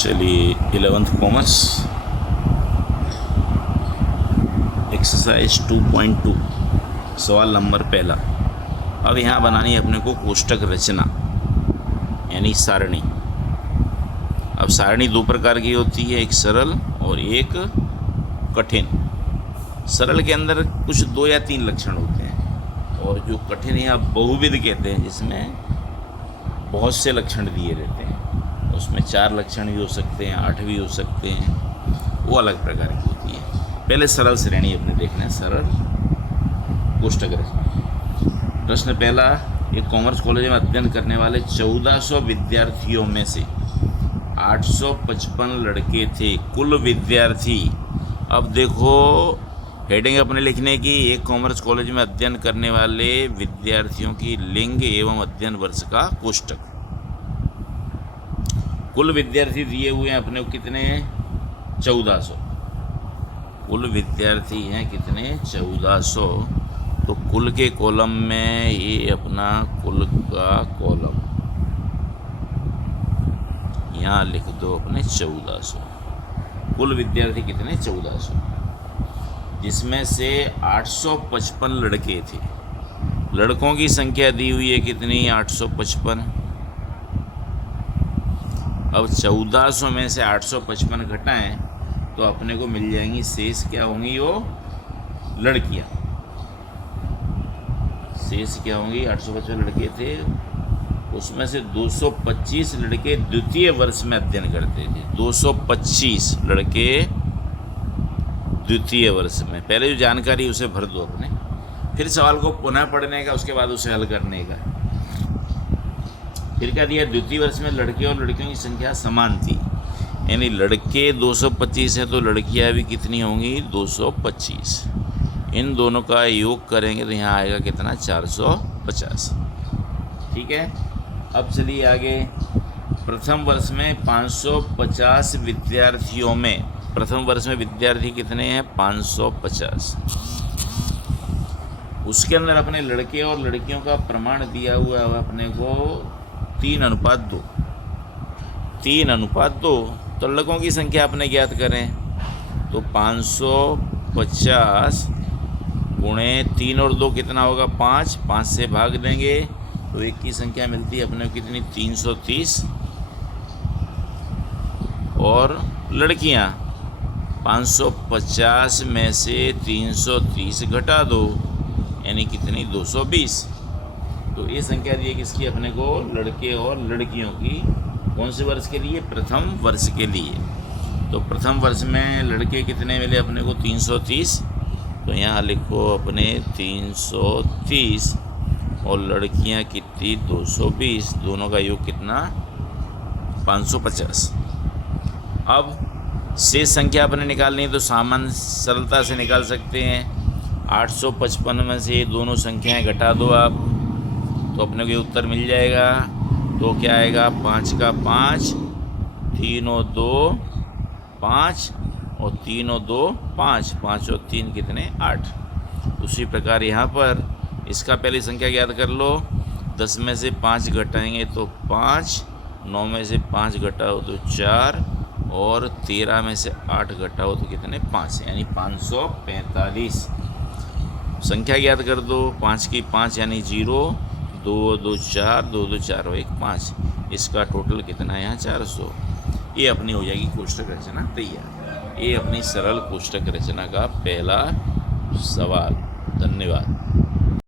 चलिए 11th commerce exercise 2.2 सवाल number पहला। अब यहाँ बनानी है अपने को कोष्टक रचना यानी सारणी। अब सारणी दो प्रकार की होती है, एक सरल और एक कठिन। सरल के अंदर कुछ 2 या 3 लक्षण होते हैं और जो कठिन या बहुविध कहते हैं जिसमें बहुत से लक्षण दिए रहते हैं, उसमें 4 लक्षण भी हो सकते हैं, 8 भी हो सकते हैं, वो अलग प्रकार की होती है। पहले सरल श्रेणी अपने देखना है, सरल कोष्टक रचना। प्रश्न पहला, एक कॉमर्स कॉलेज में अध्ययन करने वाले 1400 विद्यार्थियों में से 855 लड़के थे। कुल विद्यार्थी, अब देखो हेडिंग अपने लिखने की, एक कॉमर्स कॉलेज में अध्ययन करने वाले विद्यार्थियों की लिंग एवं अध्ययन वर्ष का कोष्टक। कुल विद्यार्थी दिए हुए हैं अपने को कितने, 1400। कुल विद्यार्थी हैं कितने, 1400। तो कुल के कॉलम में ये अपना कुल का कॉलम यहाँ लिख दो अपने 1400। कुल विद्यार्थी कितने, 1400, जिसमें से 855 लड़के थे। लड़कों की संख्या दी हुई है कितनी, 855। अब 1400 में से 855 घटाएं तो अपने को मिल जाएंगी शेष क्या होंगी, वो लड़कियां। शेष क्या होंगी, 855 लड़के थे, उसमें से 225 लड़के द्वितीय वर्ष में अध्ययन करते थे। 225 लड़के द्वितीय वर्ष में। पहले जो जानकारी उसे भर दो अपने, फिर सवाल को पुनः पढ़ने का, उसके बाद उसे हल करने का। फिर क्या दिया, द्वितीय वर्ष में लड़के और लड़कियों की संख्या समान थी, यानी लड़के 225 हैं तो लड़कियां भी कितनी होंगी, 225। इन दोनों का योग करेंगे तो यहाँ आएगा कितना, 450। ठीक है। अब चलिए आगे। प्रथम वर्ष में 550 विद्यार्थियों में, प्रथम वर्ष में विद्यार्थी कितने हैं, 550। उसके अंदर अपने लड़के और लड़कियों का प्रमाण दिया हुआ है अपने को 3:2। 3:2। तो लड़कों की संख्या अपने ज्ञात करें तो 550 गुणे 3 और 2 कितना होगा, 5। 5 से भाग देंगे तो 1 की संख्या मिलती है अपने को कितनी, 330। और लड़कियां 550 में से 330 घटा दो यानी कितनी, 220। तो ये संख्या दी है किसकी अपने को, लड़के और लड़कियों की। कौन से वर्ष के लिए, प्रथम वर्ष के लिए। तो प्रथम वर्ष में लड़के कितने मिले अपने को, 330। तो यहाँ लिखो अपने 330 और लड़कियाँ कितनी, 220। दोनों का योग कितना, 550। अब शेष संख्या अपने निकालनी है तो सामान्य सरलता से निकाल सकते हैं। 855 में से ये दोनों संख्याएं घटा दो आप तो अपने को ये उत्तर मिल जाएगा। तो क्या आएगा, 5 का 5, 3 और 2 5 और 3 और 2 5, 5 और 3 कितने, 8। उसी प्रकार यहाँ पर इसका पहली संख्या याद कर लो। 10 में से 5 घटाएंगे तो 5, 9 में से 5 घटाओ तो 4 और 13 में से 8 घटाओ तो कितने, 5, यानी 545। संख्या याद कर दो, 5 की 5 यानी 0, 2 2 4, 2 2 4 1 5। इसका टोटल कितना है यहाँ, 400। ये अपनी हो जाएगी कोष्टक रचना तैयार। ये अपनी सरल कोष्टक रचना का पहला सवाल। धन्यवाद।